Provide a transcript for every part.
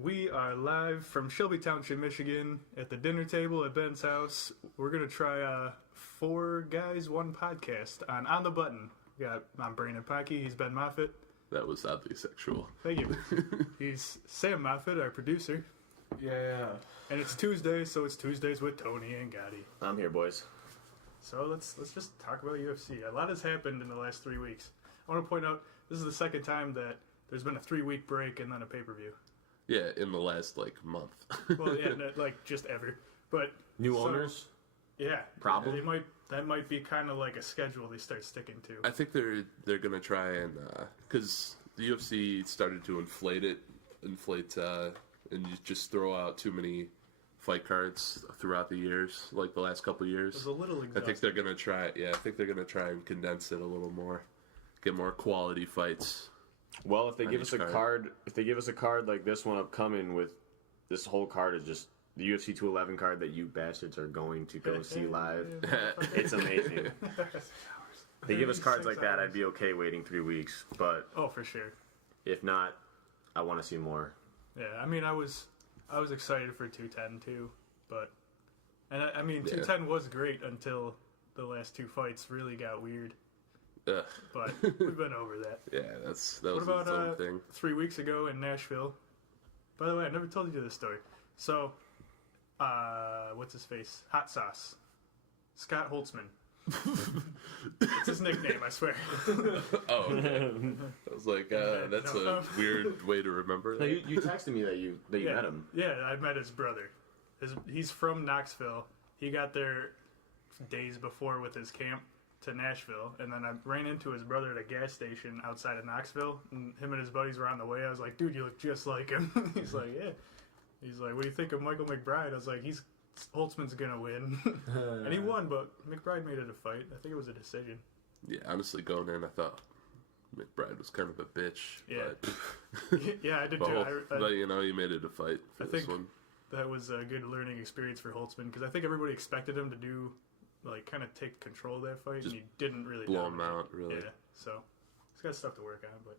We are live from Shelby Township, Michigan, at the dinner table at Ben's house. We're gonna try four guys, one podcast on the button. I'm Brandon Ponke. He's Ben Moffitt. That was oddly sexual. Thank you. He's Sam Moffitt, our producer. Yeah. And it's Tuesday, so it's Tuesdays with Tony and Gotti. I'm here, boys. So let's just talk about UFC. A lot has happened in the last 3 weeks. I want to point out this is the second time that there's been a 3-week break and then a pay-per-view. Yeah, in the last month. Well, yeah, just ever. But New owners? Yeah, Problem? That might be kind of like a schedule they start sticking to. I think they're gonna try and because the UFC started to inflate and you just throw out too many fight cards throughout the years, like the last couple of years. It was a little exhausting. I think they're gonna try. Yeah, I think they're gonna try and condense it a little more, get more quality fights. Well, if they give us a card like this one upcoming, with this whole card is just the UFC 211 card that you bastards are going to go see live. It's amazing. If they give us cards like that, I'd be okay waiting 3 weeks. But oh, for sure. If not, I want to see more. Yeah, I mean, I was excited for 210 too, but 210 was great until the last two fights really got weird. Ugh. But we've been over that. Yeah, that was what about its own thing. 3 weeks ago in Nashville? By the way, I never told you this story. So, what's his face? Hot Sauce. Scott Holtzman. It's his nickname, I swear. Oh, okay. I was like, that's a weird way to remember that. No, you texted me that you met him. Yeah, I met his brother. He's from Knoxville. He got there days before with his camp to Nashville, and then I ran into his brother at a gas station outside of Knoxville, and him and his buddies were on the way. I was like, dude, you look just like him. He's like, yeah. He's like, what do you think of Michael McBride? I was like, Holtzman's gonna win. And he won, but McBride made it a fight. I think it was a decision. Yeah, honestly, going in, I thought McBride was kind of a bitch. Yeah. But Yeah, I did too. But, you made it a fight for this one. That was a good learning experience for Holtzman, because I think everybody expected him to do, kind of take control of that fight, and he didn't really blow him out, really. Yeah, so he's got stuff to work on, but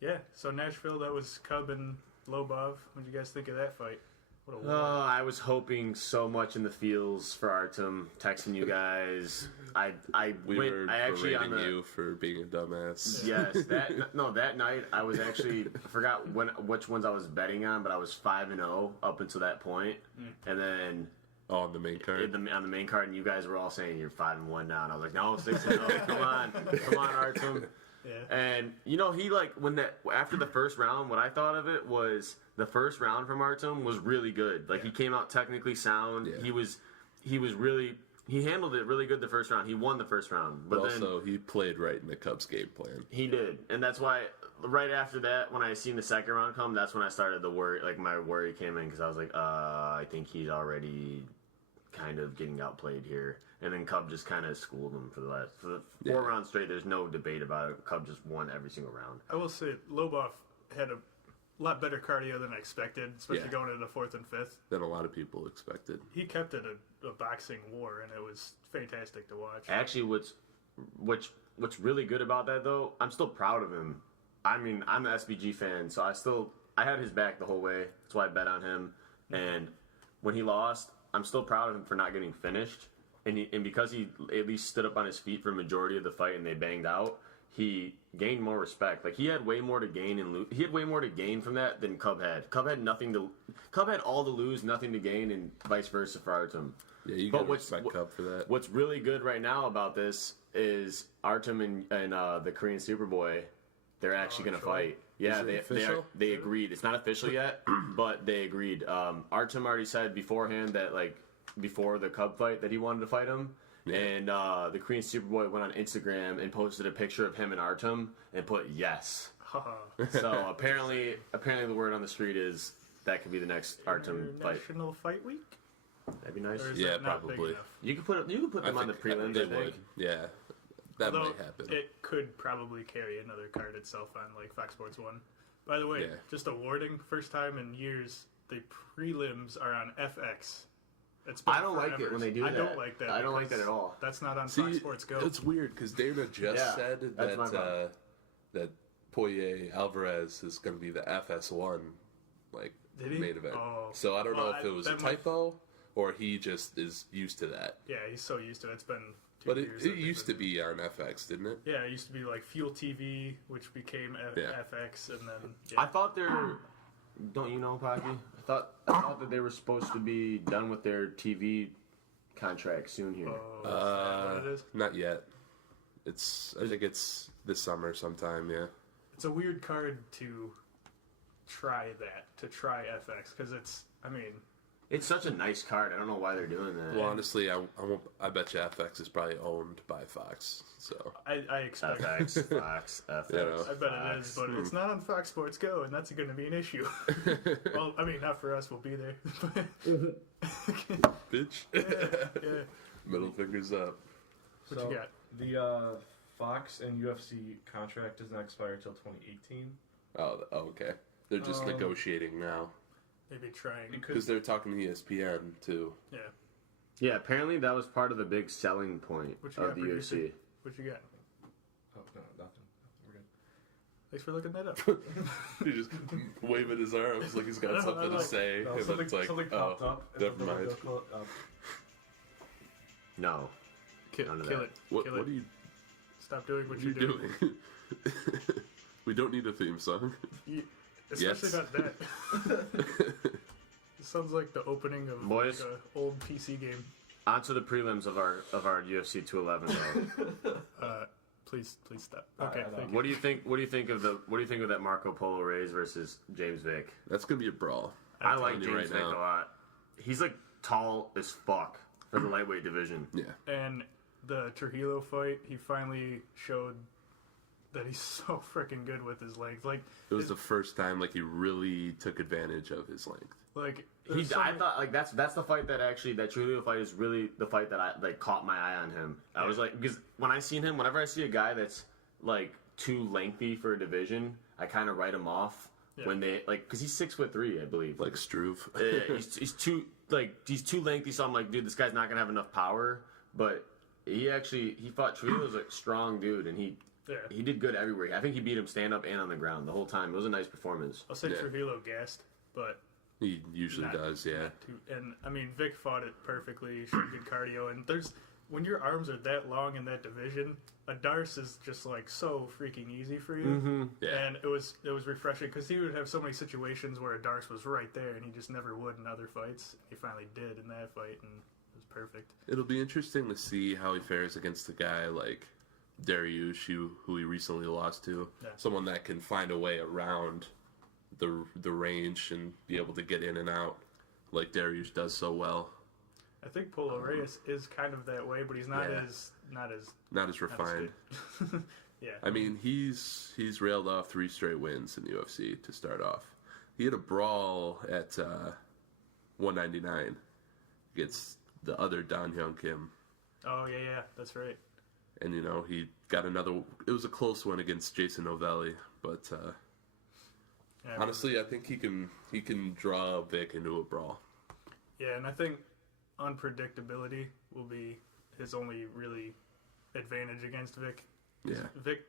yeah. So Nashville, that was Cub and Lobov. What did you guys think of that fight? What a war. I was hoping so much in the feels for Artem, texting you guys. I actually berating you for being a dumbass. Yes, that night I was actually I forgot which ones I was betting on, but I was 5-0 up until that point, and then. Oh, on the main card? On the main card, and you guys were all saying you're 5-1 now, and I was like, no, 6-0. Come on, Artem. Yeah. And he after the first round, what I thought of it was the first round from Artem was really good. He came out technically sound. Yeah. He handled it really good the first round. He won the first round, but also he played right in the Cubs game plan. He did, and that's why right after that, when I seen the second round come, that's when I started the worry. My worry came in, because I was like, I think he's already kind of getting outplayed here. And then Cub just kind of schooled him for the 4 rounds straight. There's no debate about it. Cub just won every single round. I will say Lobov had a lot better cardio than I expected, especially going into the 4th and 5th. Than a lot of people expected. He kept it a boxing war, and it was fantastic to watch. Actually, what's really good about that, though, I'm still proud of him. I mean, I'm an SBG fan, so I had his back the whole way. That's why I bet on him. And when he lost, I'm still proud of him for not getting finished. And because he at least stood up on his feet for a majority of the fight and they banged out, he gained more respect. He had way more to gain and lose. He had way more to gain from that than Cub had. Cub had all to lose, nothing to gain, and vice versa for Artem. Yeah, you got to respect Cub for that. What's really good right now about this is Artem and the Korean Superboy, they're actually going to fight. Yeah, they agreed. It's not official yet, but they agreed. Artem already said beforehand that before the Cub fight that he wanted to fight him. Yeah. And the Korean Superboy went on Instagram and posted a picture of him and Artem and put yes. So apparently the word on the street is that could be the next Artem fight. National Fight Week? That'd be nice. Yeah, probably. You could put them on the prelims. They would. Yeah, that might happen. It could probably carry another card itself on Fox Sports 1. By the way, just a warning, first time in years, the prelims are on FX. I don't like it when they do that. I don't like that. I don't like that at all. That's not on Fox Sports Go. It's weird because Dana just said that Poirier Alvarez is going to be the FS1 like Did he? main event. Oh. So I don't know Well, if it was a that might- typo or he just is used to that. Yeah, he's so used to it. It's been 2 But years. it used to be on FX, didn't it? Yeah, it used to be like Fuel TV, which became Yeah. FX, and then I thought they're. Don't you know, Ponke? I thought that they were supposed to be done with their TV contract soon here. Oh, is that what it is? Not yet. I think it's this summer sometime. Yeah. It's a weird card to try FX, because It's such a nice card. I don't know why they're doing that. Well, honestly, I won't. I bet you FX is probably owned by Fox. So I expect. FX, Fox, FX. You know. I bet it is, but it's not on Fox Sports Go, and that's going to be an issue. Well, not for us. We'll be there. bitch. Yeah. Middle fingers up. What you got? The Fox and UFC contract does not expire until 2018. Oh, okay. They're just negotiating now Maybe trying. because they're talking to ESPN too. Yeah. Yeah, apparently that was part of the big selling point What you of got, the producer? UFC. What you got? Oh no, nothing. We're good. Thanks for looking that up. He just waving his arms like he's got No, something to like- say, No, and then something, it's like, something popped oh, up. and never then mind. they'll call it up. No. Kill None of it. that. What Kill are it. you Stop doing what you're doing. doing? We don't need a theme song. Especially Yes. not that. It sounds like the opening of Boys. like a old PC game. On to the prelims of our UFC 211. Though. Please stop. Okay, I know. thank you. What do you think of that Marco Polo Reyes versus James Vick? That's gonna be a brawl. I I'm like telling you James right Vick now. a lot. He's like tall as fuck for the lightweight division. Yeah. And the Trujillo fight, he finally showed that he's so freaking good with his legs. Like It was the first time like he really took advantage of his length. there's so I many- thought like that's the fight that Trujillo fight is really the fight that I like caught my eye on him. I was like, because when I seen him, whenever I see a guy that's like too lengthy for a division, I kind of write him off. Yeah. When they like, because he's 6'3", I believe. Like Struve. Yeah, he's too lengthy. So I'm like, dude, this guy's not gonna have enough power. But he fought Trujillo's a strong dude, and he did good everywhere. I think he beat him stand up and on the ground the whole time. It was a nice performance. I'll say Yeah. Trujillo gassed, but He usually not- does, yeah. not too, and Vic fought it perfectly. Showed good cardio, and when your arms are that long in that division, a Darce is just like so freaking easy for you. Yeah. And it was refreshing because he would have so many situations where a Darce was right there, and he just never would in other fights. He finally did in that fight, and it was perfect. It'll be interesting to see how he fares against a guy like Dariush, who he recently lost to. Yeah. Someone that can find a way around the range and be able to get in and out like Dariush does so well. I think Polo Reyes is kind of that way, but he's not Yeah. as Not as not as refined. good. Yeah. I mean, he's railed off 3 straight wins in the UFC to start off. He had a brawl at 199 against the other Dan Hyun Kim. Oh yeah, that's right. And, he got another... It was a close one against Jason Novelli, but Yeah, honestly, I think he can draw Vic into a brawl. Yeah, and I think unpredictability will be his only really advantage against Vic. Yeah. Vic,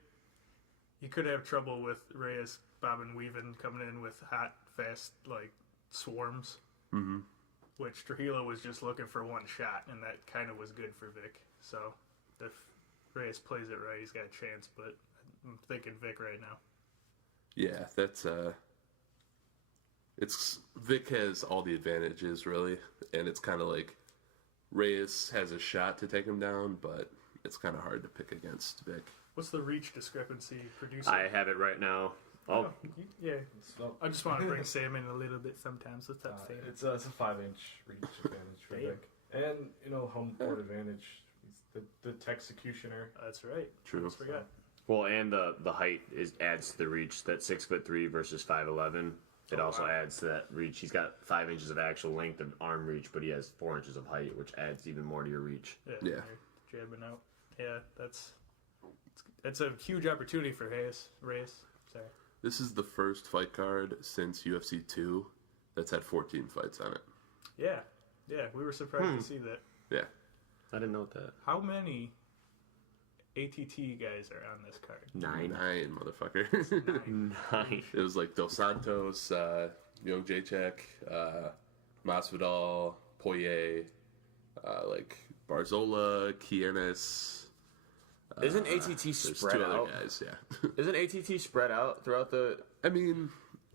you could have trouble with Reyes bobbing weaving coming in with hot, fast swarms. Mm-hmm. Which Trujillo was just looking for one shot, and that kind of was good for Vic. So if Reyes plays it right, he's got a chance. But I'm thinking Vic right now. Yeah, that's it's Vic has all the advantages really, and it's kind of like Reyes has a shot to take him down, but it's kind of hard to pick against Vic. What's the reach discrepancy, producer? I have it right now. Oh, Yeah. So, I just want to bring Sam in a little bit sometimes. So stop saying it. it's a 5-inch reach advantage for Damn. Vic, and home court advantage. He's the executioner. That's right. True. Almost forgot. well, and the height adds to the reach. That 6'3" versus 5'11". It also adds to that reach. He's got 5 inches of actual length of arm reach, but he has 4 inches of height, which adds even more to your reach. Yeah. you're jabbing out. Yeah, that's a huge opportunity for Reyes. Sorry. This is the first fight card since UFC 2 that's had 14 fights on it. Yeah, we were surprised to see that. Yeah. I didn't know that. How many ATT guys are on this card? 9. 9, motherfucker. 9. It was like Dos Santos, Young Jacek, Masvidal, Poirier, like Barzola, Kienis. Isn't ATT There's spread two out? other guys, yeah. Isn't ATT spread out throughout the? I mean,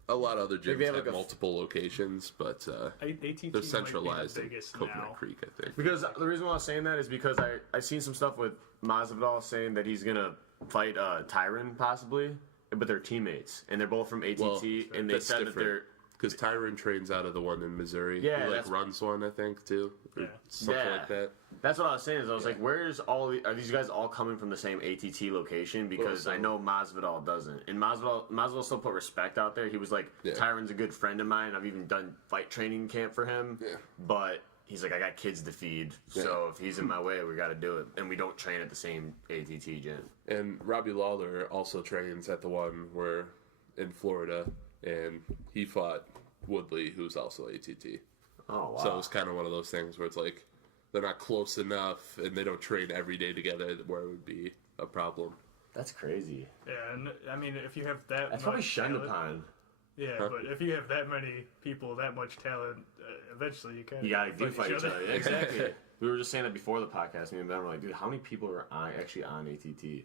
a lot of other gyms they have, have like, a- multiple locations, but ATT they're centralized might be in the biggest Coconut now. Creek, I think. Because the reason why I was saying that is because I seen some stuff with Masvidal saying that he's gonna fight Tyron possibly, but they're teammates and they're both from ATT, Well, and they that's said that different. they're. Because Tyron trains out of the one in Missouri. Yeah, he that's- runs one, I think, too. Or Yeah. something Yeah. like that. That's what I was saying. Is I was like, where's are these guys all coming from the same ATT location? Because Well, I know Masvidal doesn't, and Masvidal still put respect out there. He was like, Yeah. Tyron's a good friend of mine. I've even done fight training camp for him. Yeah. But he's like, I got kids to feed, so if he's in my way, we got to do it. And we don't train at the same ATT gym. And Robbie Lawler also trains at the one where in Florida, and he fought Woodley, who's also ATT. Oh wow! So it's kind of one of those things where it's like they're not close enough, and they don't train every day together, where it would be a problem. That's crazy. Yeah, and I mean, if you have that That's probably much shunned talent, upon. yeah, but if you have that many people, that much talent, eventually you kind of You gotta fight each other. Exactly. We were just saying that before the podcast. Me and Ben were like, dude, how many people are actually on ATT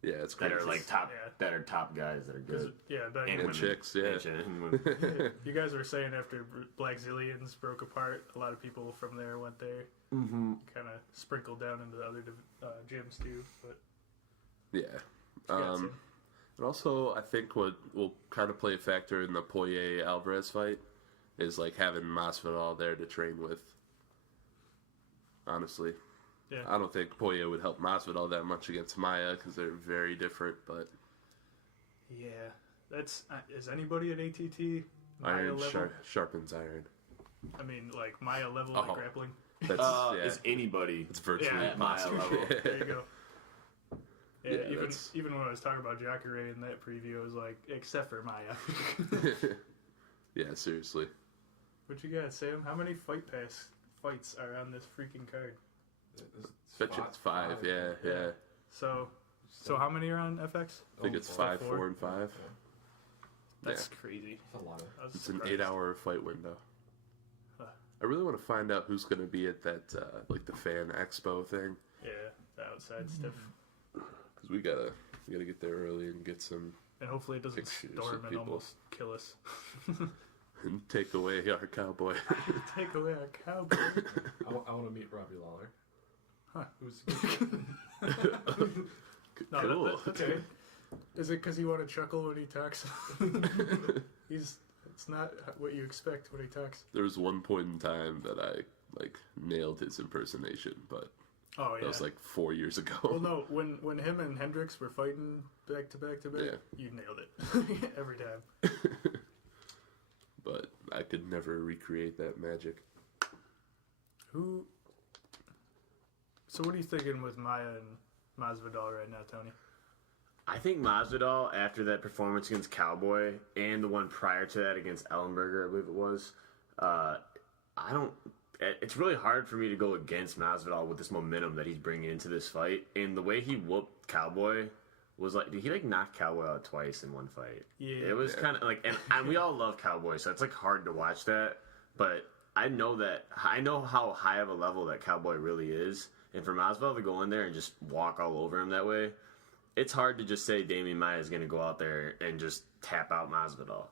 Yeah, it's that crazy. are like top Yeah. that are top guys that are good? Yeah, but And And women. chicks, yeah. And women. you guys were saying after Black Zillions broke apart, a lot of people from there went there. Mm-hmm. Kind of sprinkled down into the other gyms too. But Yeah. yeah, And also, I think what will kind of play a factor in the Poirier Alvarez fight is like having Masvidal there to train with. Honestly, yeah. I don't think Poirier would help Masvidal that much against Maya because they're very different. But Yeah, that's is anybody at ATT Maya iron level? sharpens iron. I mean, like Maya level Oh. at grappling. That's yeah. Is anybody? It's virtually Yeah, Maya impossible. level. There you go. Yeah, Yeah, even that's- even when I was talking about Jacare in that preview, I was like, except for Maya. Yeah, seriously. What you got, Sam? How many Fight Pass fights are on this freaking card? Bet you it's five. Yeah. So how many are on FX? I think it's 5, 4, and 5. That's crazy. That's a lot of. I was It's an surprised. 8-hour fight window. Huh. I really want to find out who's going to be at that like the fan expo thing Yeah, the outside stuff, because we gotta get there early and get some and hopefully it doesn't Pictures storm of and people. almost kill us. and take away our cowboy. Take away our cowboy. I want to meet Robbie Lawler. Huh. Who's No, Cool. that's okay. Is it because you want to chuckle when he talks? It's not what you expect when he talks. There was one point in time that I like nailed his impersonation, but Oh yeah. that was like 4 years ago. Well, no, when him and Hendricks were fighting back to back to back, Yeah. you nailed it every time. But I could never recreate that magic. Who? So what are you thinking with Maya and Masvidal right now, Tony? I think Masvidal, after that performance against Cowboy and the one prior to that against Ellenberger, I believe it was, it's really hard for me to go against Masvidal with this momentum that he's bringing into this fight. And the way he whooped Cowboy was like, did he like knock Cowboy out twice in one fight? Yeah. It was kind of like, and we all love Cowboy, so it's like hard to watch that. But I know how high of a level that Cowboy really is. And for Masvidal to go in there and just walk all over him that way, it's hard to just say Damian Maia is going to go out there and just tap out Masvidal.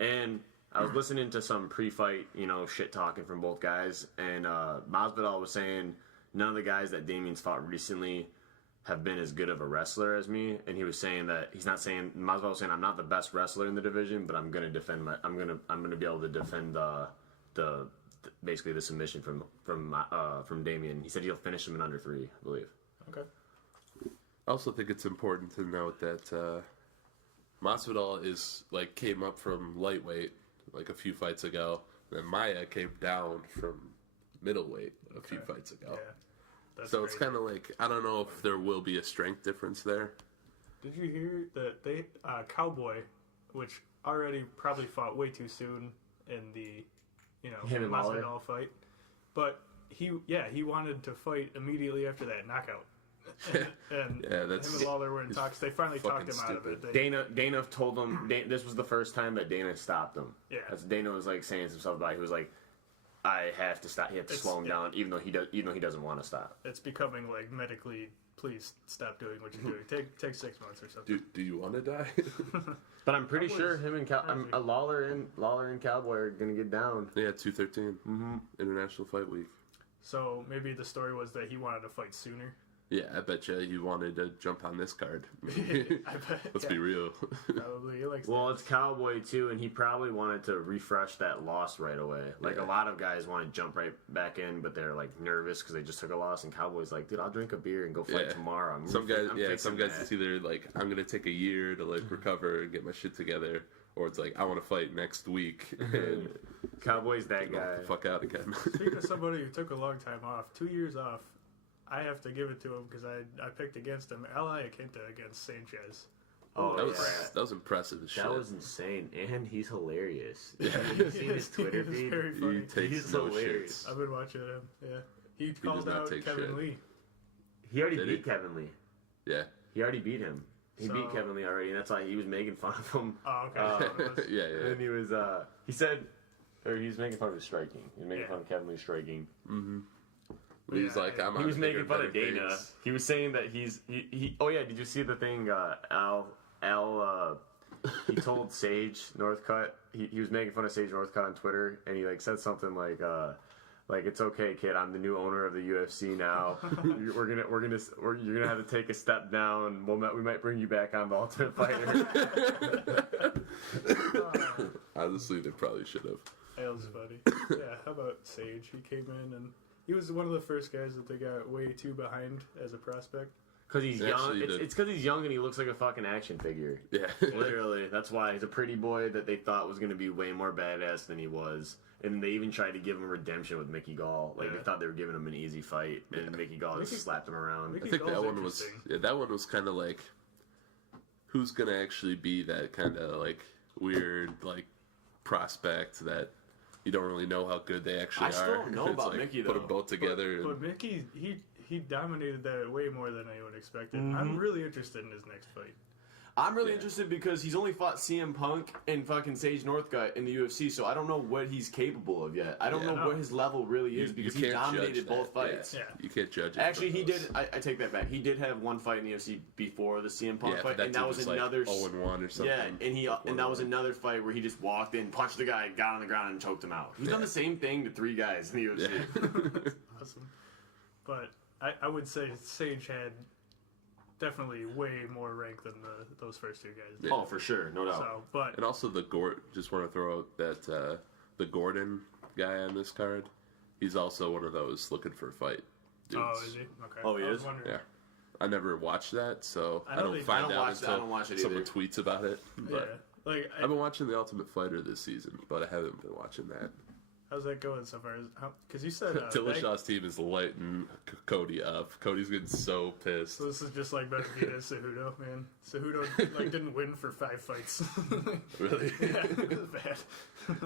And I was listening to some pre-fight, shit talking from both guys, and Masvidal was saying none of the guys that Damian's fought recently have been as good of a wrestler as me, and he was saying that Masvidal was saying I'm not the best wrestler in the division, but I'm going to defend I'm going to be able to defend the basically the submission from Damian. He said he'll finish him in under 3, I believe. Okay. I also think it's important to note that Masvidal came up from lightweight like a few fights ago, then Maya came down from middleweight a few fights ago. Yeah. That's So it's crazy. kind of like I don't know if there will be a strength difference there. Did you hear that they Cowboy, which already probably fought way too soon in the Him and Lawler? Masvidal fight, but he wanted to fight immediately after that knockout. And Yeah, that's- him and Lawler were in talks. They finally talked him fucking out of it. stupid. Dana told him this was the first time that Dana stopped him. Yeah. As Dana was like saying some stuff about it. He was like, I have to stop. You have to slow him down, even though he doesn't want to stop. It's becoming like medically. Please stop doing what you're doing. Take 6 months or something. Do you want to die? But I'm pretty sure him and Lawler and Cowboy are gonna get down. Yeah, 213. Mm-hmm. International Fight Week. So maybe the story was that he wanted to fight sooner. Yeah, I bet you wanted to jump on this card. I bet. Let's be real. Probably. He likes Well, it's Cowboy too, and he probably wanted to refresh that loss right away. Like a lot of guys want to jump right back in, but they're like nervous because they just took a loss. And Cowboy's like, dude, I'll drink a beer and go fight tomorrow. Some guys, fixing that. it's either like I'm gonna take a year to like recover and get my shit together, or it's like I want to fight next week and Cowboy's that get guy. the fuck out again. Speaking of somebody who took a long time off, 2 years off, I have to give it to him because I picked against him. Ally Akinta against Sanchez. Oh, that was impressive as shit. that was insane, and he's hilarious. Yeah. You seen his Twitter He's feed? very funny. He takes He's no hilarious. shits. I've been watching him. Yeah, he does called not out take Kevin shit. Lee. He already Did beat he? Kevin Lee. Yeah. He already beat him. He So- beat Kevin Lee already, and that's why he was making fun of him. Oh, okay. yeah, And then he was, he said, or he was making fun of his striking. He was making fun of Kevin Lee's striking. He's like, I'm He on was bigger, making fun of better Dana. things. He was saying that he. Oh yeah, did you see the thing? Al. He told Sage Northcutt. He was making fun of Sage Northcutt on Twitter, and he like said something like it's okay, kid. I'm the new owner of the UFC now. You're gonna have to take a step down. We might bring you back on the Ultimate Fighter. Honestly, they probably should have. That was funny. Yeah, how about Sage? He came in and he was one of the first guys that they got way too behind as a prospect. Because he's He young. actually did. It's because he's young and he looks like a fucking action figure. Yeah. Literally, that's why he's a pretty boy that they thought was going to be way more badass than he was. And they even tried to give him redemption with Mickey Gall. Like, Yeah. they thought they were giving him an easy fight, and Mickey Gall just Mickey- slapped him around. Mickey I think Gall's that one was interesting. that one was kind of like who's gonna actually be that kind of like weird like prospect that you don't really know how good they actually I are. still don't know It's about like, Mickey, Put though. them both together. But and, Mickey, he dominated that way more than anyone expected. Mm-hmm. I'm really interested in his next fight. I'm really Yeah. interested because he's only fought CM Punk and fucking Sage Northcutt in the UFC, so I don't know what he's capable of yet. I don't know no. what his level really is because he can't dominated judge both that. fights. Yeah. Yeah. You can't judge it. Actually, from he those. did. I take that back. He did have one fight in the UFC before the CM Punk Yeah, fight, but and that was like another. 0-1 or something. Yeah, and that was another fight where he just walked in, punched the guy, got on the ground, and choked him out. He's done the same thing to 3 guys in the UFC. Yeah. Awesome. But I would say Sage had definitely way more rank than those first 2 guys did. Oh, for sure, no doubt. So, but And also just want to throw out that the Gordon guy on this card. He's also one of those looking for a fight dudes. oh, is he? Okay. Oh, he I was is? wondering. Yeah. I never watched that, so I I know don't they- find I don't out watch that- until I don't watch it someone either. tweets about it. Yeah. But Like, I've been watching The Ultimate Fighter this season, but I haven't been watching that. how's that going so far? Because you said Dillashaw's team is lighting Cody up. Cody's getting so pissed. so this is just like Benavidez Cejudo, man. Cejudo like didn't win for 5 fights. Really? Yeah, it was bad.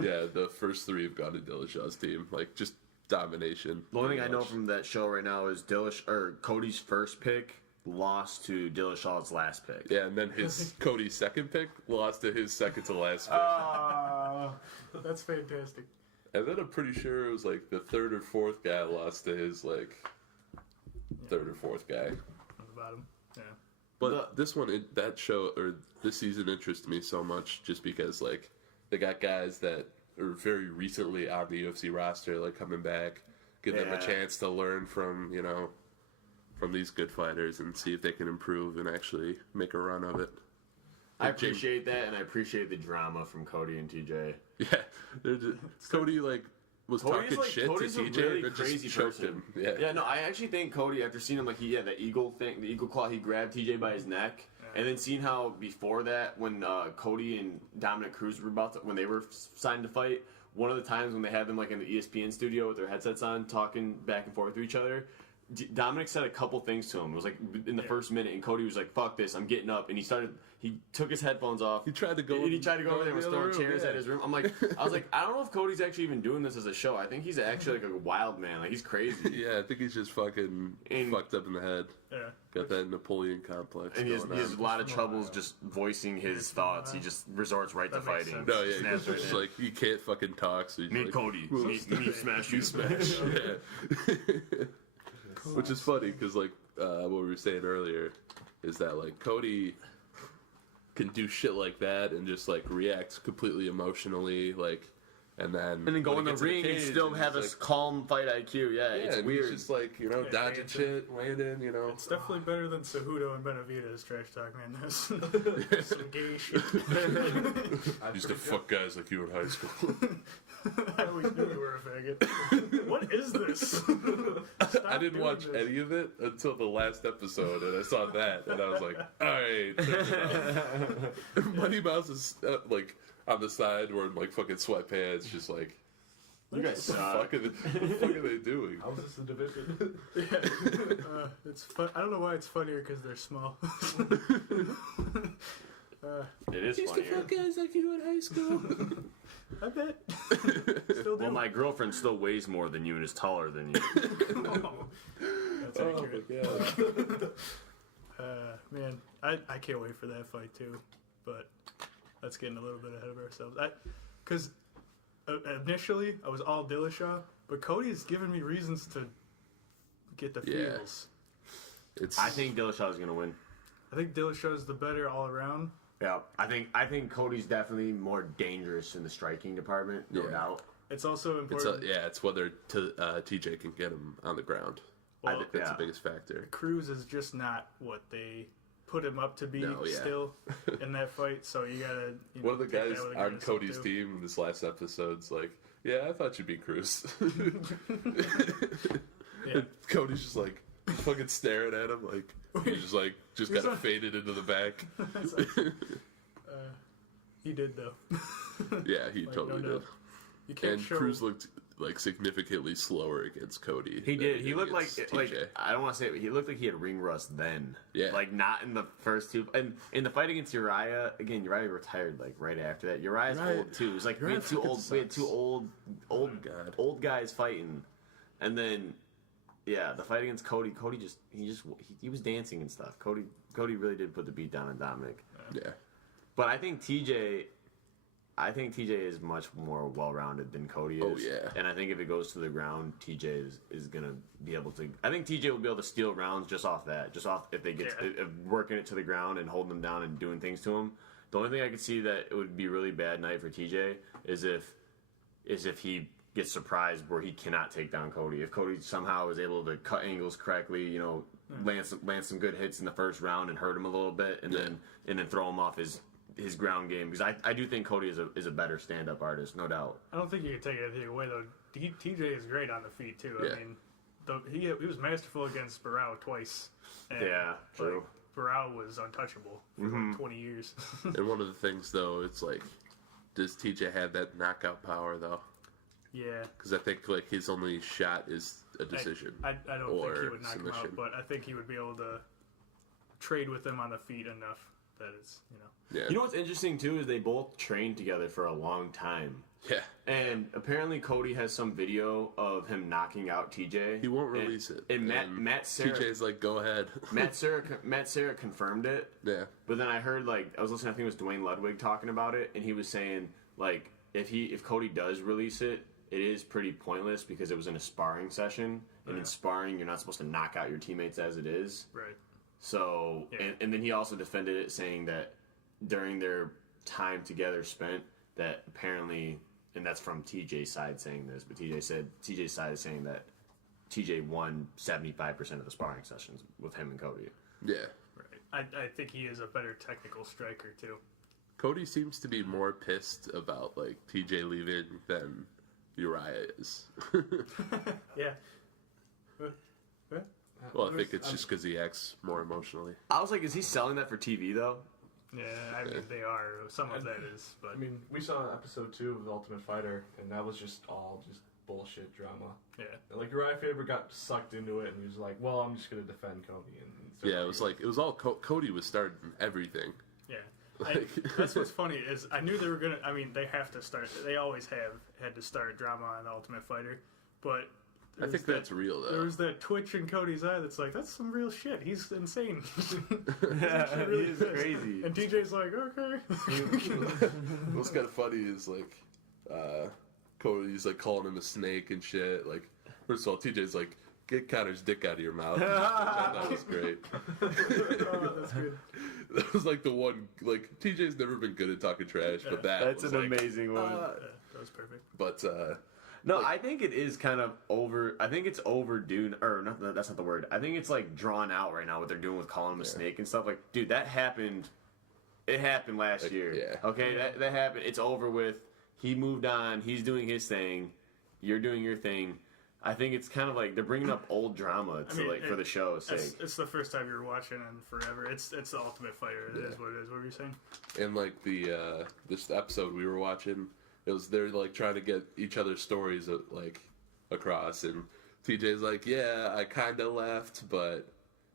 Yeah, the first 3 have gone to Dillashaw's team. Like, just domination. The only thing I pretty know much. from that show right now is Cody's first pick lost to Dillashaw's last pick. Yeah, and then Cody's second pick lost to his second to last pick. That's fantastic. And then I'm pretty sure it was like the 3rd or 4th guy lost to his like 3rd or 4th guy. On the bottom. Yeah. But this one, that show or this season interests me so much just because like they got guys that are very recently on the UFC roster, like coming back, give them a Yeah. chance to learn from from these good fighters and see if they can improve and actually make a run of it. I appreciate that, and I appreciate the drama from Cody and TJ. Yeah, Cody like was talking shit Cody's to a TJ really and crazy just choked person. him. Yeah, No, I actually think Cody, after seeing him, like, the eagle thing, the eagle claw, he grabbed TJ by his neck, and then seeing how before that, when Cody and Dominic Cruz were when they were signed to fight, one of the times when they had them like in the ESPN studio with their headsets on, talking back and forth to each other, Dominic said a couple things to him. It was like in the first minute, and Cody was like, "Fuck this, I'm getting up," and he took his headphones off. He tried to go. He tried to go over there and was the other throwing room, chairs at his room. I was like, I don't know if Cody's actually even doing this as a show. I think he's actually like a wild man. Like he's crazy. Yeah, I think he's just fucking fucked up in the head. Yeah. Got that Napoleon complex. And he has going on. a lot of troubles just voicing his thoughts. He just resorts right to That makes fighting. sense. No, yeah, Snaps he's right just in. like he can't fucking talk. So he's Me like, Cody. Me smash you. smash. Yeah. Which is funny because like what we were saying earlier is that like Cody can do shit like that and just like react completely emotionally, like, and then go when in it the gets ring and cage, still have a he's calm fight IQ. Yeah, like, it's and weird. He's just like dodging dancing. shit, landing, It's definitely better than Cejudo and Benavidez trash talk, man. That's some gay shit. I used to fuck guys like you in high school. I always knew you were a faggot. What is this? I didn't watch any of it until the last episode, and I saw that, and I was like, "Alright." Money Mouse is like on the side wearing like fucking sweatpants, just like, You guys what the suck. fuck are they doing? How is this a division? It's fun. I don't know why it's funnier because they're small. It is Used to funnier. fuck guys like you in high school. I bet. Still do. Well, my girlfriend still weighs more than you and is taller than you. That's Oh accurate. my god. Man, I can't wait for that fight too. But that's getting a little bit ahead of ourselves. Because initially I was all Dillashaw, but Cody's given me reasons to get the Yeah. feels. I think Dillashaw's gonna win. I think Dillashaw's the better all around. Yeah, I think Cody's definitely more dangerous in the striking department, no Yeah. doubt. It's also It's important. it's whether TJ can get him on the ground. Well, That's Yeah. the biggest factor. Cruz is just not what they put him up to be No, yeah. still in that fight. So you gotta. One of the take that guys with a grain on of salt, Cody's too. team in this last episode's like, "Yeah, I thought you'd be Cruz." Yeah. Cody's just like fucking staring at him, like he's just like He's kind on- of faded into the back. He did though. Yeah, he Like, totally no doubt. did. You can't And show. Cruz looked like significantly slower against Cody. He than did. He looked like against like TJ. I don't want to say it, but he looked like he had ring rust then. Yeah. Like not in the first two. And in the fight against Uriah, again, Uriah retired like right after that. Uriah's Uriah- old too. It was like we Uriah had two fucking old, we had two sucks. old God. old guys fighting, and then yeah, the fight against Cody. Cody he was dancing and stuff. Cody really did put the beat down on Dominic. Yeah. But I think TJ is much more well-rounded than Cody is. Oh, yeah. And I think if it goes to the ground, TJ is going to be able to... I think TJ will be able to steal rounds just off that. Just off if they get if working it to the ground and holding them down and doing things to him. The only thing I could see that it would be a really bad night for TJ is if he gets surprised where he cannot take down Cody. If Cody somehow is able to cut angles correctly, land some good hits in the first round and hurt him a little bit, and then throw him off his ground game, because I do think Cody is a better stand-up artist, no doubt. I don't think you can take anything away though. TJ is great on the feet too. Yeah. I mean, he was masterful against Barao twice. And, Yeah, true. Like, Barao was untouchable for like 20 years. And one of the things, though, it's like, does TJ have that knockout power, though? Yeah. Because I think like his only shot is a decision. I don't or think he would knock him submission. out, but I think he would be able to trade with him on the feet enough that it's, Yeah. You know what's interesting too is they both trained together for a long time. Yeah. And apparently Cody has some video of him knocking out TJ. He won't release it. And Matt Serra TJ's like, go ahead. Matt Serra confirmed it. Yeah. But then I heard I was listening, I think it was Dwayne Ludwig talking about it, and he was saying like if Cody does release it, it is pretty pointless because it was in a sparring session, and in sparring you're not supposed to knock out your teammates as it is. right. So, Yeah. and then he also defended it, saying that during their time together spent, that apparently, and that's from TJ's side saying this, but TJ's side is saying that TJ won 75% of the sparring sessions with him and Cody. Yeah. Right. I think he is a better technical striker too. Cody seems to be more pissed about like TJ leaving than Uriah is. Yeah. Well, I think it's just because he acts more emotionally. I was like, is he selling that for TV though? Yeah, I mean they are. Some of that is, but I mean, we saw episode 2 of The Ultimate Fighter, and that was just all just bullshit drama. Yeah. And, like, Uriah Faber got sucked into it, and he was like, "Well, I'm just gonna defend Cody." And Yeah, it was all Cody was starting everything. Yeah. Like, That's what's funny is I knew they were gonna. I mean, they have to start. They always have had to start drama on the Ultimate Fighter, but I think that's real though. there was that twitch in Cody's eye that's like, that's some real shit. He's insane. Yeah, really he is pissed. crazy. And TJ's like, okay. What's kind of funny is like Cody's like calling him a snake and shit. Like, first of all, TJ's like, get Connor's dick out of your mouth. Which I thought was great. Oh, that's good. That was like the one. Like, TJ's never been good at talking trash, but That's was an like, amazing one. Yeah, that was perfect. But No, I think it is kind of over. I think it's overdue. Or not, that's not the word. I think it's like drawn out right now. What they're doing with calling him a snake and stuff. Like, dude, that happened. It happened last year. yeah. Okay, that happened. It's over with. He moved on. He's doing his thing. You're doing your thing. I think it's kind of like they're bringing up old drama to for the show's sake. It's the first time you're watching in forever. It's the Ultimate Fighter. It is what it is. What were you saying? and like the this episode we were watching, it was they're like trying to get each other's stories like across, and TJ's like, yeah, I kind of left, but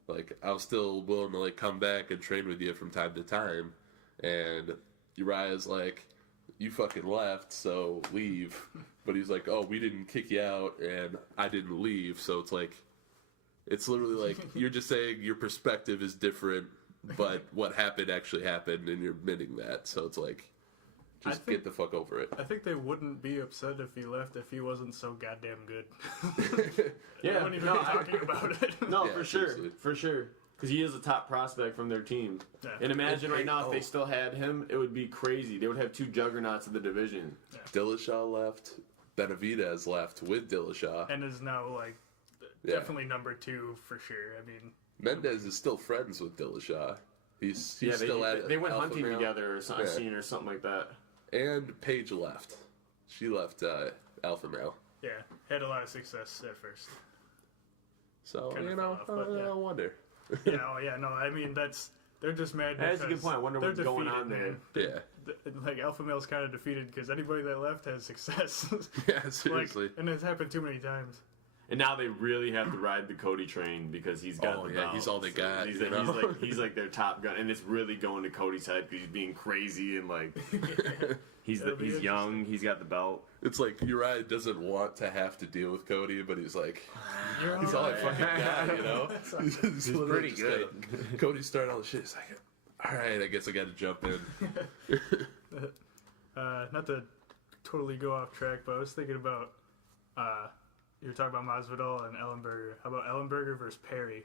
like I was still willing to like come back and train with you from time to time, and Uriah's like, you fucking left, so leave. But he's like, oh, we didn't kick you out, and I didn't leave. So it's like, it's literally like you're just saying your perspective is different, but what happened actually happened, and you're admitting that. So it's like, just get the fuck over it. I think they wouldn't be upset if he left if he wasn't so goddamn good. Yeah, I wouldn't even be talking about it. No, Yeah, for sure, seriously. for sure. Because he is a top prospect from their team. Yeah. And imagine right now if they oh. still had him, it would be crazy. They would have two juggernauts of the division. Dillashaw left. Benavidez left with Dillashaw. And is now like Yeah. definitely number 2 for sure. I mean, Mendez is still friends with Dillashaw. He's Yeah, still at they went Alpha hunting Male. together or something, Yeah. I've seen or something like that. And Paige left. She left Alpha Male. yeah, had a lot of success at first. So, Kinda you know, fell off, but yeah. I wonder. Yeah, oh yeah, no, I mean they're just mad. That's a good because point. I wonder they're what's going defeated, on there. man. Yeah. Like Alpha Male's kind of defeated because anybody that left has success. Yeah, Like, seriously. and it's happened too many times. And now they really have to ride the Cody train because he's got Oh, the yeah, belt. he's all they got, He's you like, know? he's like their top gun, and it's really going to Cody's head because he's being crazy and like he's It'll be young, he's got the belt. It's like Uriah doesn't want to have to deal with Cody, but he's like, You're he's all I right. fucking got, you know? He's literally pretty just good. Cody's starting all the shit. He's like, all right, I guess I got to jump in. Not to totally go off track, but I was thinking about you were talking about Masvidal and Ellenberger. How about Ellenberger versus Perry?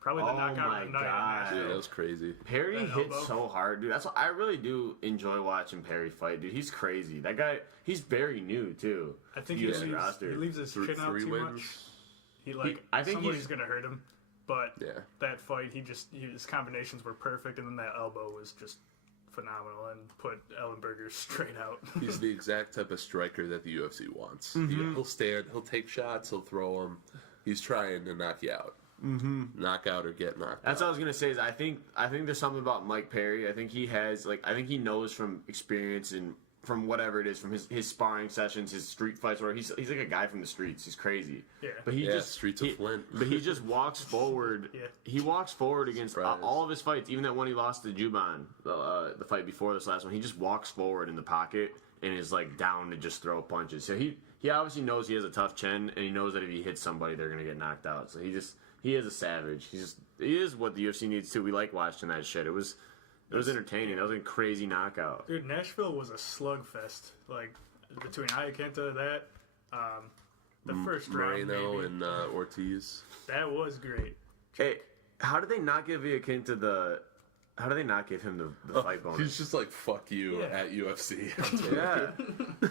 Probably the Oh knockout my of the night. God. Dude, that was crazy. Perry That hits elbow. so hard, dude. That's why I really do enjoy watching Perry fight, dude. He's crazy. That guy, he's very new too. I think to he the leaves, roster. he leaves his Three chin out too wins. much. He like I think somebody's he's- gonna hurt him, but Yeah. that fight his combinations were perfect, and then that elbow was just phenomenal and put Ellenberger straight out. He's the exact type of striker that the UFC wants. He'll stand, he'll take shots, he'll throw them. He's trying to knock you out. Knock out or get knocked That's out. what I was gonna say. Is I think there's something about Mike Perry. I think he has I think he knows from experience and from whatever it is, from his sparring sessions, his street fights, where he's like a guy from the streets. He's crazy. Yeah. But he Yeah, just streets of Flint. But he just walks forward. Yeah. He walks forward against Surprise. all of his fights. Even that one he lost to Juban, the fight before this last one. He just walks forward in the pocket and is like down to just throw punches. So he obviously knows he has a tough chin, and he knows that if he hits somebody, they're gonna get knocked out. So he is a savage. He is what the UFC needs too. We like watching that shit. It was entertaining. That was a crazy knockout. Dude, Nashville was a slugfest. Like between Iaquinta, the first round, Moreno maybe, and Ortiz. that was great. Hey, how did they not give Iaquinta How do they not give him the fight bonus? He's just like, fuck you Yeah. at UFC. Yeah.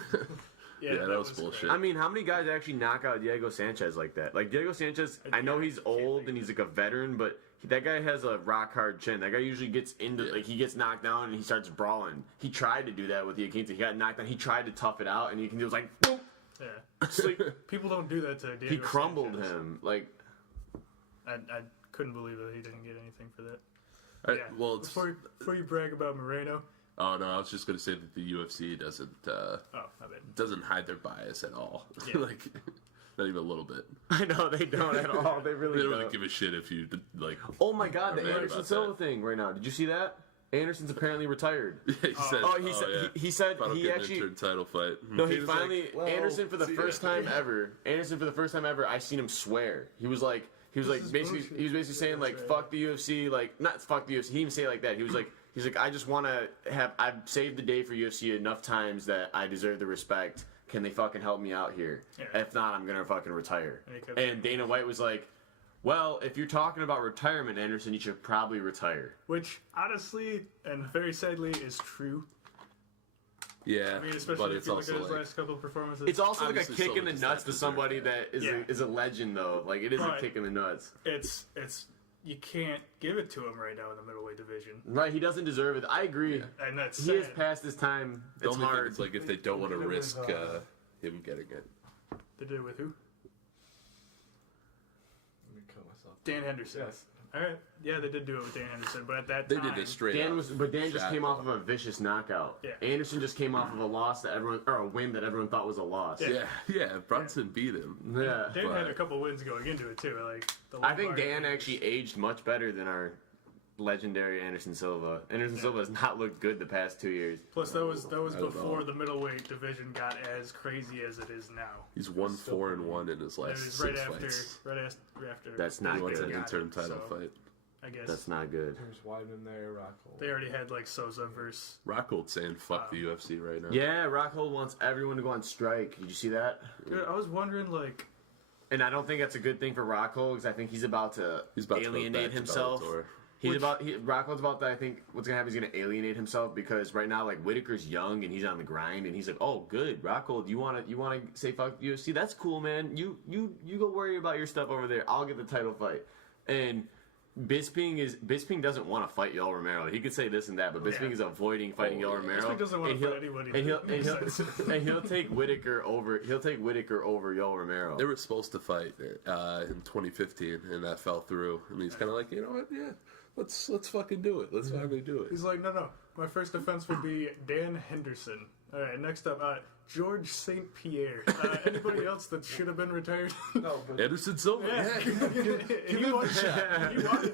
Yeah, that was great. bullshit. I mean, how many guys actually knock out Diego Sanchez like that? Like, Diego Sanchez, I know he's old and he's like a veteran, but that guy has a rock hard chin. That guy usually gets into, like, he gets knocked down and he starts brawling. He tried to do that with Iaquinta. He got knocked down. He tried to tough it out, and Iaquinta was like, boom! Yeah. It's like, People don't do that to Diego he crumbled Sanchez. him. Like, I couldn't believe that he didn't get anything for that. All right, Yeah. well, it's, Before you brag about Moreno, Oh no, I was just gonna say that the UFC doesn't Oh, my bad. doesn't hide their bias at all. Yeah. Like, not even a little bit. I know they don't at all. They really They don't don't. really give a shit if you like. Oh my God, are the mad Anderson about Silva that. thing right now. Did you see that? Anderson's apparently retired. He said, Oh, he said yeah. he said Thought I'll he get an actually. interim title fight. No, he was like, finally well, Anderson for the see ya. first time ever. Anderson for the first time ever. I seen him swear. He was like is basically bullshit. he was basically saying like That's fuck the UFC, like not fuck the UFC. He didn't even say it like that. He was like I just want to have I've saved the day for UFC enough times that I deserve the respect. Can they fucking help me out here? Yeah. If not, I'm gonna fucking retire. And he kept And Dana White was like, well, if you're talking about retirement, Anderson, you should probably retire. Which, honestly, and very sadly, is true. Yeah, I mean, especially but if it's you look at also his like last couple of performances. It's also like a Obviously, kick Silva in the does nuts not to somebody deserve that Yeah. is a legend, though. Like, it is a Right. kick in the nuts. It's you can't give it to him right now in the middleweight division, Right, he doesn't deserve it. I agree. and that's He is sad. past his time. the It's only thing hard. is like if they don't want to It was, risk him getting it. They did it with who? Let me kill myself. Dan Henderson. Yes. All right. Yeah, they did do it with Dan Henderson, but at that They time, did a straight Dan up. but Dan just shot, came off of though. a vicious knockout. Yeah. Anderson just came off of a loss that everyone, or a win that everyone thought was a loss. Yeah. Yeah, Brunson beat him. Yeah. Dan had but- a couple wins going into it too. Like the I think Lombard Dan wins. actually aged much better than our legendary Anderson Silva. Anderson Silva has not looked good the past 2 years. Plus, that was I don't before know. the middleweight division got as crazy as it is now. He's won 4-1 in his It last was 6 fights. right after. That's not He wants good. an got interim it, title so fight. I guess That's not good. There's Weidman there, Rockhold. they already had like Souza versus. Rockhold saying fuck the UFC right now. Yeah, Rockhold wants everyone to go on strike. Did you see that? Dude, I was wondering like. And I don't think that's a good thing for Rockhold because I think he's about to He's about to go alienate back to himself. Bellator. Rockhold's about to, I think what's gonna happen is he's gonna alienate himself because right now like Whitaker's young and he's on the grind and he's like, oh good, Rockhold, you wanna say fuck the UFC? That's cool, man. You go worry about your stuff over there. I'll get the title fight. And Bisping doesn't want to fight Yoel Romero. He could say this and that, but Bisping Yeah. is avoiding fighting Yoel Romero. Bisping doesn't want And to he'll- fight anybody. and he'll take Whitaker over. He'll take Whitaker over Yoel Romero. They were supposed to fight in 2015, and that fell through. And he's kind of like, you know what? Yeah, let's fucking do it. Let's finally do it. He's like, no. My first defense would be Dan Henderson. All right, next up, George St. Pierre. Anybody else that should have been retired? No, but Anderson Silva. Yeah. He wanted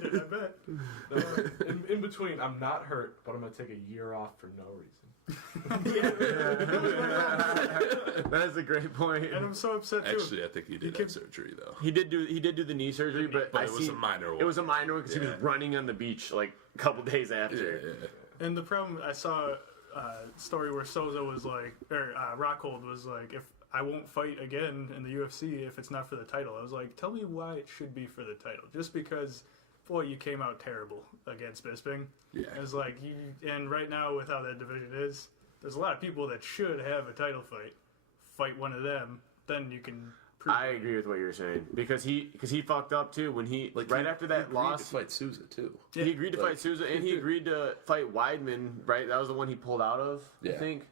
it, I bet. in between, I'm not hurt, but I'm gonna take a year off for no reason. That is a great point. And I'm so upset too. Actually, I think he did can- have surgery though. He did do the knee surgery, but But it was a minor one. It was a minor one because he was Yeah. running on the beach like a couple days after. Yeah. And the problem, I saw a story where Souza was like, or Rockhold was like, if I won't fight again in the UFC if it's not for the title. I was like, tell me why it should be for the title. Just because, boy, you came out terrible against Bisping. Yeah. It was like, and right now with how that division is, there's a lot of people that should have a title fight. Fight one of them, then you can. Prove I it. agree with what you're saying because he fucked up too when he right after that he loss. agreed to fight Souza too. Yeah. He agreed to Like- fight Souza and he agreed to fight Weidman. Right, that was the one he pulled out of. I Yeah. think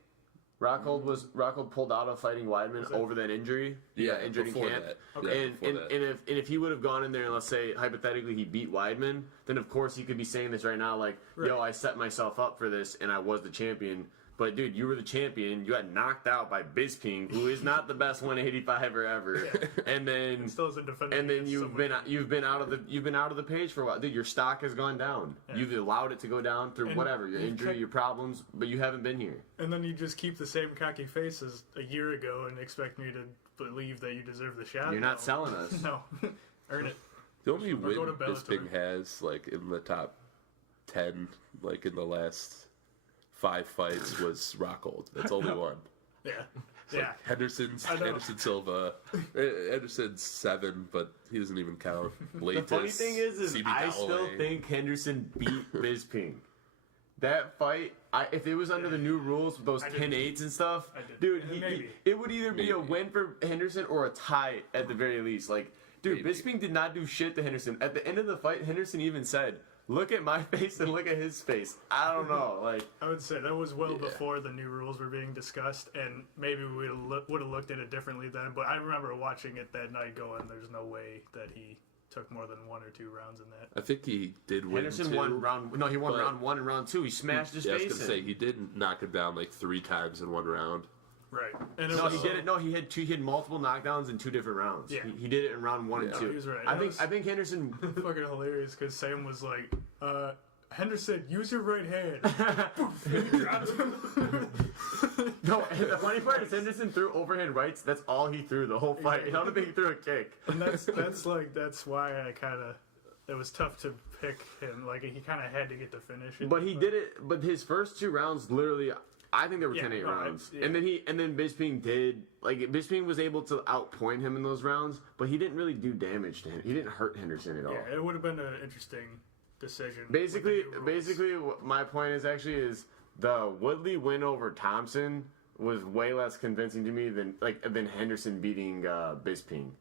Rockhold pulled out of fighting Weidman over that injury. He got injured in before camp. that. Okay. Yeah, before that. And if he would have gone in there and let's say hypothetically he beat Weidman, then of course he could be saying this right now like, yo, Right. I set myself up for this and I was the champion. But dude, you were the champion. You got knocked out by Bisping, who is not the best 185er ever. And then Still isn't defending. and then against you've been out of the page for a while. Dude, your stock has gone down. Yeah. You've allowed it to go down through And whatever, your you've injury, kept- your problems, but you haven't been here. And then you just keep the same cocky face as a year ago and expect me to believe that you deserve the shot. You're No. not selling us. No, earn it. The only win go to Bisping Bellator. has, like, in the top 10, like, in the last 5 fights was Rockhold. That's only one. Yeah, It's yeah. like Henderson know. Silva. Henderson's 7, but he doesn't even count. The funny thing is CB I still Galloway. think Henderson beat Bisping. That fight, if it was under the new rules with those I did. 10-8s and stuff, I did. dude, Maybe. it would either be a Maybe. win for Henderson or a tie at the very least. Like, dude, Maybe. Bisping did not do shit to Henderson. At the end of the fight, Henderson even said, "Look at my face and look at his face." I don't know, like. I would say that was well Yeah. before the new rules were being discussed, and maybe we would have looked at it differently then. But I remember watching it that night, going, "There's no way that he took more than 1 or 2 rounds in that. I think he did win. Henderson two, won round. No, he won but- round 1 and round 2. He smashed his Yeah, I was face gonna say in. he did knock him down like 3 times in one round. Right. And No, he did it. No, he had multiple knockdowns in 2 different rounds. Yeah. He did it in round 1 and Yeah. 2. He was right. I think Henderson. Fucking hilarious because Sam was like, Henderson, use your right hand. No, and the funny part is Henderson threw overhand rights. That's all he threw the whole fight. I don't think he threw a kick. And that's why I kind of, it was tough to pick him. Like, he kind of had to get the finish. But he did it. But his first 2 rounds, literally, I think they were 10-8 rounds. yeah. And then Bisping did, like, Bisping was able to outpoint him in those rounds, but he didn't really do damage to him. He didn't hurt Henderson at all. Yeah, it would have been an interesting decision. Basically, with the new rules. what my point is the Woodley win over Thompson was way less convincing to me than Henderson beating Bisping.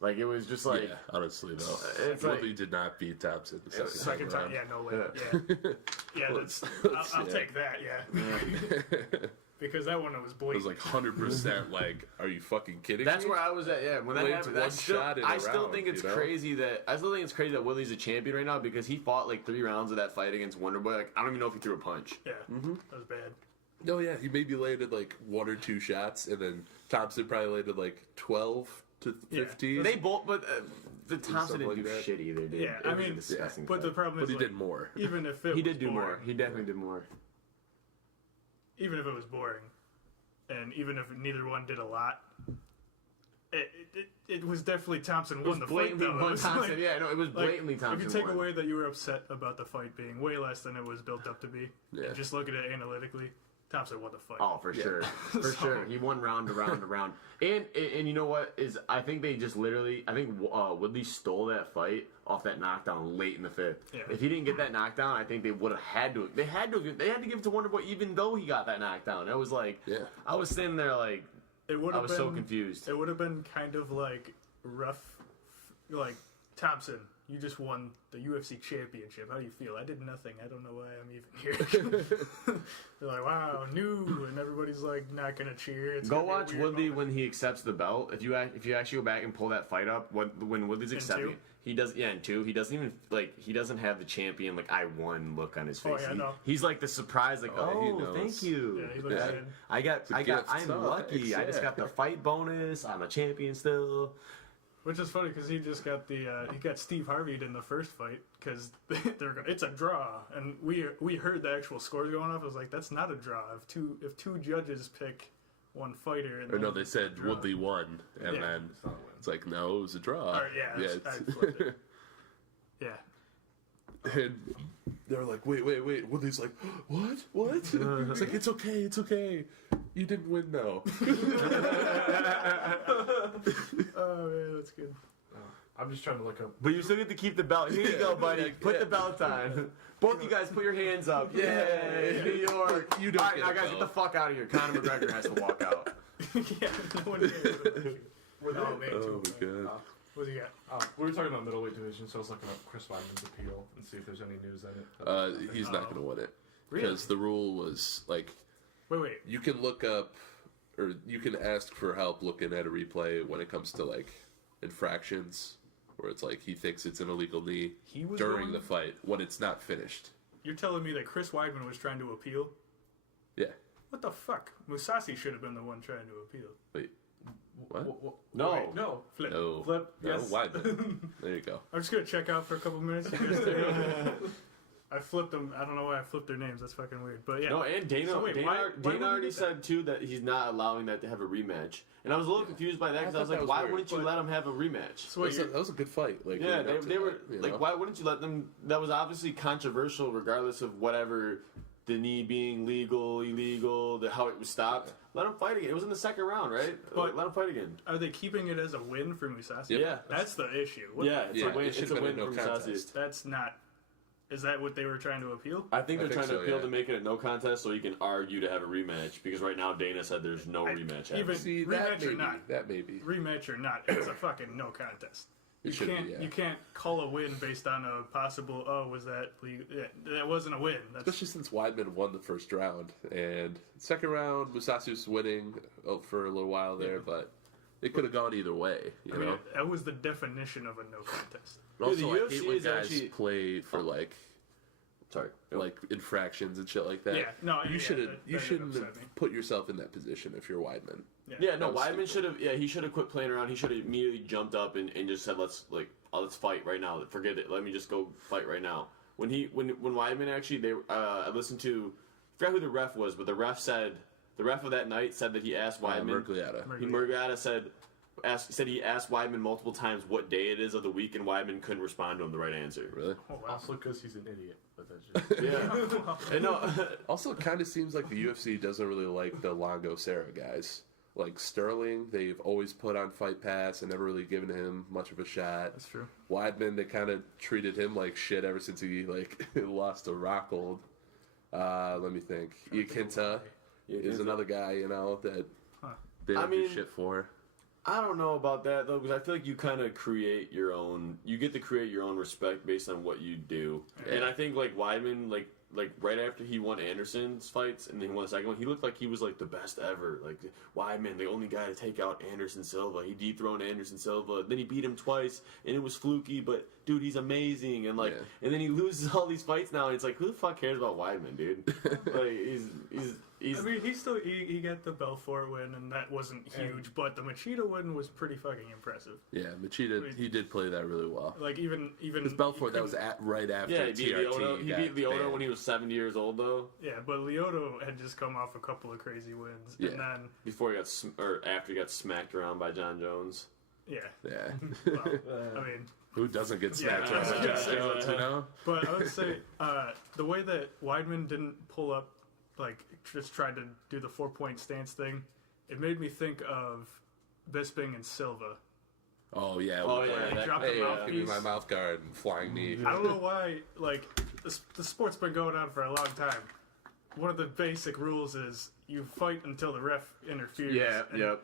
Like, it was just like, yeah, honestly though, it's like- Woodley did not beat Thompson the second, Second time, around. yeah, no way. Yeah, yeah, I'll yeah. take that. Yeah, because that one was It blatant. was like 100%. Like, are you fucking kidding that's me? where I was at. Yeah, when that Blade's happened, one that's still, shot in I a still round, think it's you know? crazy that Woodley's a champion right now because he fought like 3 rounds of that fight against Wonderboy. Like, I don't even know if he threw a punch. Yeah, that was bad. No, yeah, he maybe landed like 1 or 2 shots, and then Thompson probably landed like 12 to 15. They both, but the Thompson Something didn't do like that. shit either. Dude. Yeah, It I was a mean, disgusting but the fight. problem But is, he like, did more. even if it He was did do boring, more. He definitely did more. even if it was boring, and even if neither one did a lot, it was definitely Thompson won the fight. Blatantly Though. It won was Thompson. like- Yeah, no, it was like, blatantly Thompson. If you take won. away that you were upset about the fight being way less than it was built up to be, Yeah. and just look at it analytically, Thompson won the fight. Oh, for sure, for So- sure. He won round to round to round. And you know what is? I think they just literally. I think Woodley stole that fight off that knockdown late in the 5th. Yeah. If he didn't get that knockdown, I think they would have had to. They had to give it to Wonderboy, even though he got that knockdown. It was like, Yeah. I was sitting there like, It would I have was been so confused. It would have been kind of like rough, like Thompson. You just won the UFC championship. How do you feel? I did nothing. I don't know why I'm even here. They're like, wow, new, and everybody's like not gonna cheer. It's Go gonna be a watch weird Woodley moment. when he accepts the belt. If you actually go back and pull that fight up, when Woodley's accepting, 2? he does. Yeah, in 2, he doesn't even he doesn't have the champion like I won look on his face. Oh, yeah, no. He's like the surprise, like Oh, he oh, knows. thank you. Yeah, he looks Yeah. good. I got, a gift. I'm Oh, lucky. thanks, I just yeah. got the fight bonus. I'm a champion still. Which is funny because he just got he got Steve Harvey in the first fight because it's a draw, and we heard the actual scores going off. I was like, that's not a draw. If two judges pick one fighter, and Or no, then they said draw. Woodley won, and Yeah. then It's not a win. it's like, no, it was a draw. Or, yeah, yeah. I flipped it. Yeah, And they're like, wait. Woodley's like, what? It's like, it's okay. You didn't win, though. oh man, that's good. I'm just trying to look up. But you still get to keep the belt. Here you Yeah. go, buddy. Yeah. Put the belt on. Both you guys put your hands up. Yay, New York. You don't All right, get now a guys, belt. get the fuck out of here. Conor McGregor has to walk out. Yeah, no one cares. Oh man, Oh my god. What do you got? We were talking about middleweight division, so I was looking up Chris Weidman's appeal and see if there's any news in it. He's not going to win it. Really? Because the rule was, like, Wait. you can look up, or you can ask for help looking at a replay when it comes to, like, infractions, where it's like he thinks it's an illegal knee He was during going- the fight when it's not finished. You're telling me that Chris Weidman was trying to appeal? Yeah. What the fuck? Musashi should have been the one trying to appeal. Wait. What? No. Wait, no. Flip. No. Flip. No, Yes. why then? There you go. I'm just gonna check out for a couple minutes. You guys take I flipped them. I don't know why I flipped their names. That's fucking weird. But yeah. No, and Dana, So wait, Dana, why Dana wouldn't already you do said too that he's not allowing that to have a rematch. And I was a little confused by that because I was thought like, that was why weird, wouldn't you but- let him have a rematch? So wait, That was a good fight. Like, Yeah, leading up to they were that, you like, know? why wouldn't you let them? That was obviously controversial, regardless of whatever the knee being legal, illegal, how it was stopped. Let him fight again. It was in the second round, right? But- Let him fight again. are they keeping it as a win for Musashi? Yep. Yeah. That's the issue. What- Yeah, it's Yeah, a win. it It's should've a been a win no for Musashi. contest. That's not. Is that what they were trying to appeal? I think they're I think trying to so, appeal yeah. to make it a no contest so he can argue to have a rematch because right now Dana said there's no rematch. even- happening. See, Rematch that or maybe. not? That maybe. Rematch or not, it's a fucking no contest. It You should can't be, yeah. you can't call a win based on a possible was that legal? Yeah, that wasn't a win. That's Especially since Weidman won the first round. And second round, Musashi was winning for a little while there, but it could have gone either way. You I mean, know. that was the definition of a no contest. And also, the I UFC hate when is guys actually- play for Sorry. like infractions and shit like that. Yeah, no, you yeah, shouldn't. that You shouldn't upset have me. put yourself in that position if you're Weidman. Yeah, no, That was Weidman stupid. should have. Yeah, he should have quit playing around. He should have immediately jumped up and just said, "Let's fight right now. Forget it. Let me just go fight right now." When Weidman actually, I listened to, I forgot who the ref was, but the ref of that night said that he asked Weidman. Murgliata. Murgliata said he asked Weidman multiple times what day it is of the week, and Weidman couldn't respond to him the right answer. Really? Oh, wow. Also because he's an idiot. But that's just... Yeah, and no, Also, it kind of seems like the UFC doesn't really like the Longo Serra guys. Like Sterling, they've always put on Fight Pass and never really given him much of a shot. That's true. Weidman, they kind of treated him like shit ever since he lost to Rockhold. Let me think. Iaquinta is another guy, that they don't do shit for. I don't know about that though, because I feel like you kind of create your own. You get to create your own respect based on what you do, and I think like Weidman, like right after he won Anderson's fights and then he won the second one, he looked like he was like the best ever. Like Weidman, the only guy to take out Anderson Silva. He dethroned Anderson Silva. Then he beat him twice, and it was fluky. But dude, he's amazing. And and then he loses all these fights now. And it's like, who the fuck cares about Weidman, dude? Like he's. I mean, he got the Belfort win, and that wasn't huge, but the Machida win was pretty fucking impressive. Yeah, Machida, he did play that really well. Like even Because Belfort, that was right after Yeah, he beat TRT. Lyoto. He beat Lyoto banned. when he was 70 years old, though. yeah, but Lyoto had just come off a couple of crazy wins, Yeah. and then Before he got or after he got smacked around by John Jones. yeah, Yeah. well, I mean. Who doesn't get smacked Yeah, around by yeah, John yeah, Jones, yeah. But I would say the way that Weidman didn't pull up, like just tried to do the 4-point stance thing, it made me think of Bisping and Silva. Oh, yeah. Oh, with, yeah, like, that- Drop the hey, mouthpiece. give me my mouth guard and flying knee. I don't know why, like, the sport's been going on for a long time. One of the basic rules is you fight until the ref interferes. Yeah, and yep.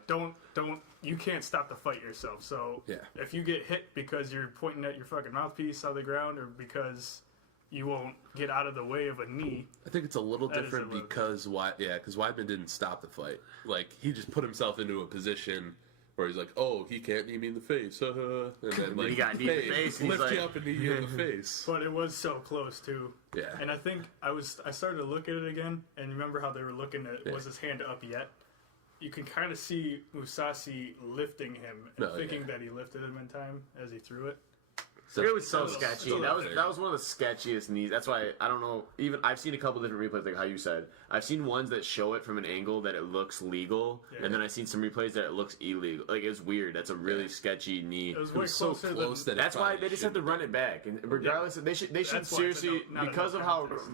You can't stop the fight yourself. So Yeah. if you get hit because you're pointing at your fucking mouthpiece on the ground or because you won't get out of the way of a knee, I think it's a little That is different a little- because Weidman didn't stop the fight. Like, he just put himself into a position where he's like, oh, he can't knee me in the face. And then, like, he got knee in the hey, face, and he's lift you like- up and knee you in the face. but it was so close too. Yeah. And I think I started to look at it again, and remember how they were looking at, Yeah. was his hand up yet? You can kind of see Musashi lifting him and No, thinking yeah. that he lifted him in time as he threw it. It was so It's a sketchy. little That was one of the sketchiest knees. That's why I don't know. Even I've seen a couple different replays, like how you said. I've seen ones that show it from an angle that it looks legal, Yeah. and then I've seen some replays that it looks illegal. Like it's weird. That's a really sketchy knee. It was It way was so closer close than, that it That's why probably they just have to shouldn't run it back, and regardless, they should That's why I said seriously no, not because of enough how. context.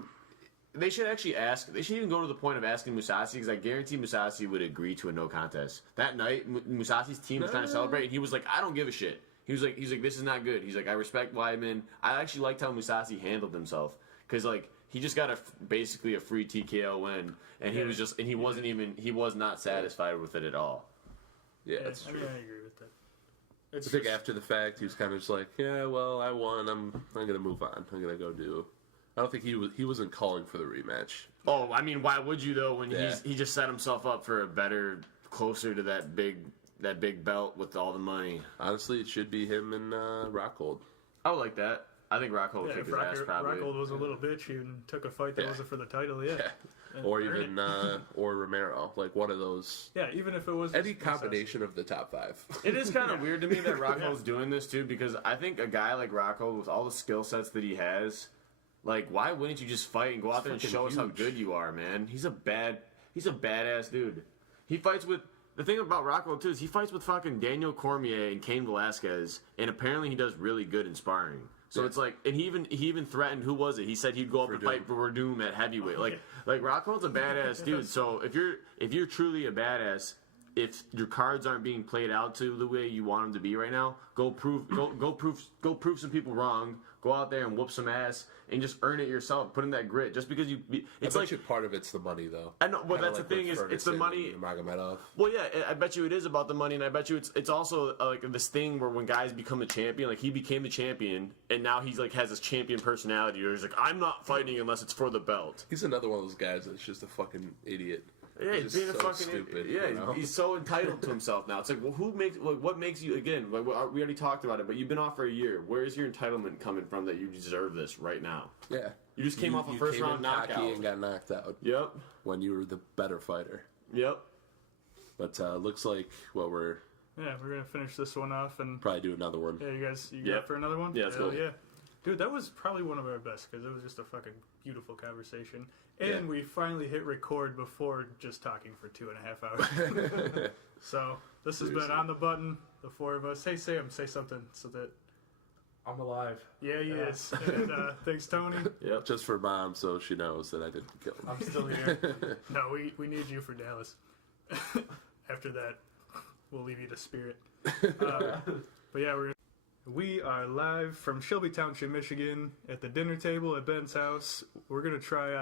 They should actually ask. They should even go to the point of asking Musashi because I guarantee Musashi would agree to a no contest. That night, Musashi's team was trying to celebrate, and he was like, "I don't give a shit." He was like, "This is not good." He's like, "I respect Weidman." I actually liked how Musashi handled himself because like he just got basically a free TKO win, and he Yeah. was just and he was not satisfied with it at all. Yeah, Yeah, that's I true. mean, I agree with that. It's I think just- after the fact, he was kind of just like, yeah, well, I won. I'm gonna move on. I'm gonna go do. I don't think he wasn't calling for the rematch. Oh, I mean, why would you though? When Yeah. he just set himself up for a better, closer to that big belt with all the money. Honestly, it should be him and Rockhold. I would like that. I think Rockhold would yeah, kick if his ass probably. Rockhold was a little bitch and took a fight that Yeah. wasn't for the title, yeah. And Or earned even it. or Romero, like one of those. Yeah, even if it was Any just combination of the top 5. It is kind of weird to me that Rockhold's doing this too, because I think a guy like Rockhold with all the skill sets that he has, like, why wouldn't you just fight and go out there and fucking show us how huge. good you are, man? He's a badass dude. He fights with the thing about Rockhold too is he fights with fucking Daniel Cormier and Cain Velasquez, and apparently he does really good in sparring. So Yeah. it's like, and he even threatened, who was it? He said he'd go up and fight Verdum at heavyweight. Like Rockhold's a badass dude. So if you're truly a badass, if your cards aren't being played out to the way you want them to be right now, go prove some people wrong. Go out there and whoop some ass and just earn it yourself. Put in that grit. Just because it's I like bet you part of it's the money though. I know. Well, Kinda that's like the thing with is it's the Ferguson money. and Magomedov. Well, yeah, I bet you it is about the money, and I bet you it's also like this thing where when guys become a champion, like he became the champion, and now he's like has this champion personality, or he's like, I'm not fighting unless it's for the belt. He's another one of those guys that's just a fucking idiot. Yeah, he's He's being a so fucking stupid, yeah. you know? He's so entitled to himself now. It's like, well, what makes you again? Like, we already talked about it, but you've been off for a year. Where is your entitlement coming from that you deserve this right now? Yeah. You just came off a You first came round in knockout. cocky and got knocked out Yep. when you were the better fighter. Yep. But looks like we're Yeah, we're gonna finish this one off and probably do another one. yeah, you guys, you Yep. up for another one? Yeah, let's Hell go. yeah, dude, that was probably one of our best because it was just a fucking beautiful conversation, and Yeah. we finally hit record before just talking for 2.5 hours. So this has been Seriously. On the Button, the four of us. Hey Sam, say something so that I'm alive. yeah, he Yeah. is. And thanks Tony. Yep. Just for Mom, so she knows that I didn't kill him. I'm still here. No, we need you for Dallas. After that, we'll leave you to Spirit. But yeah, we are live from Shelby Township, Michigan, at the dinner table at Ben's house. We're gonna try